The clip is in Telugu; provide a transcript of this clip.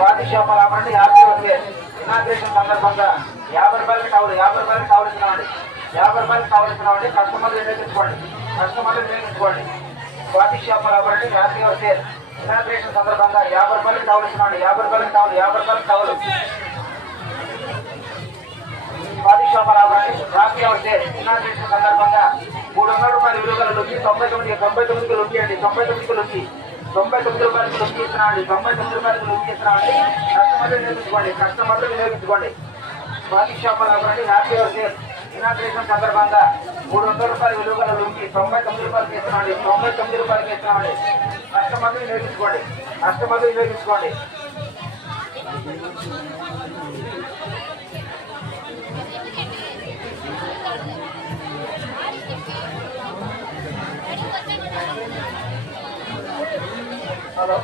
స్వాతి శోభలాభండి హ్యాపీ వర్కే ఇనాగ్రేషన్ సందర్భంగా 50 రూపాయలకి టవల్ 50 రూపాయలకి కావలసినవండి 50 రూపాయలకి కావలసినవండి కస్టమర్లు వినియోగించుకోండి స్వాతి శోభలాభండి హ్యాపీ వర్కే ఇనాగ్రేషన్ సందర్భంగా 50 రూపాయలకి కావలసినవండి 50 రూపాయలకి టవల్ 50 రూపాయలకి టవల్ స్వాతి శోభలాభండి హ్యాపీ వర్కే ఇనాగ్రేషన్ సందర్భంగా 300 రూపాయల విలువల లుంగి 99కి లుంగి అండి 99కి లుంగి 99 రూపాయలకి లుంగి ఇస్తున్నామండి 99 రూపాయలకి లుంగి ఇస్తున్నామండి కస్టమర్లు వినియోగించుకోండి స్వాతి శోభలాభండి హ్యాపీ వర్కే ఇనాగ్రేషన్ సందర్భంగా 300 రూపాయల విలువల లుంగి 99 రూపాయలకి ఇస్తున్నామండి 99 రూపాయలకి ఇస్తున్నామండి కస్టమర్లు వినియోగించుకోండి హలో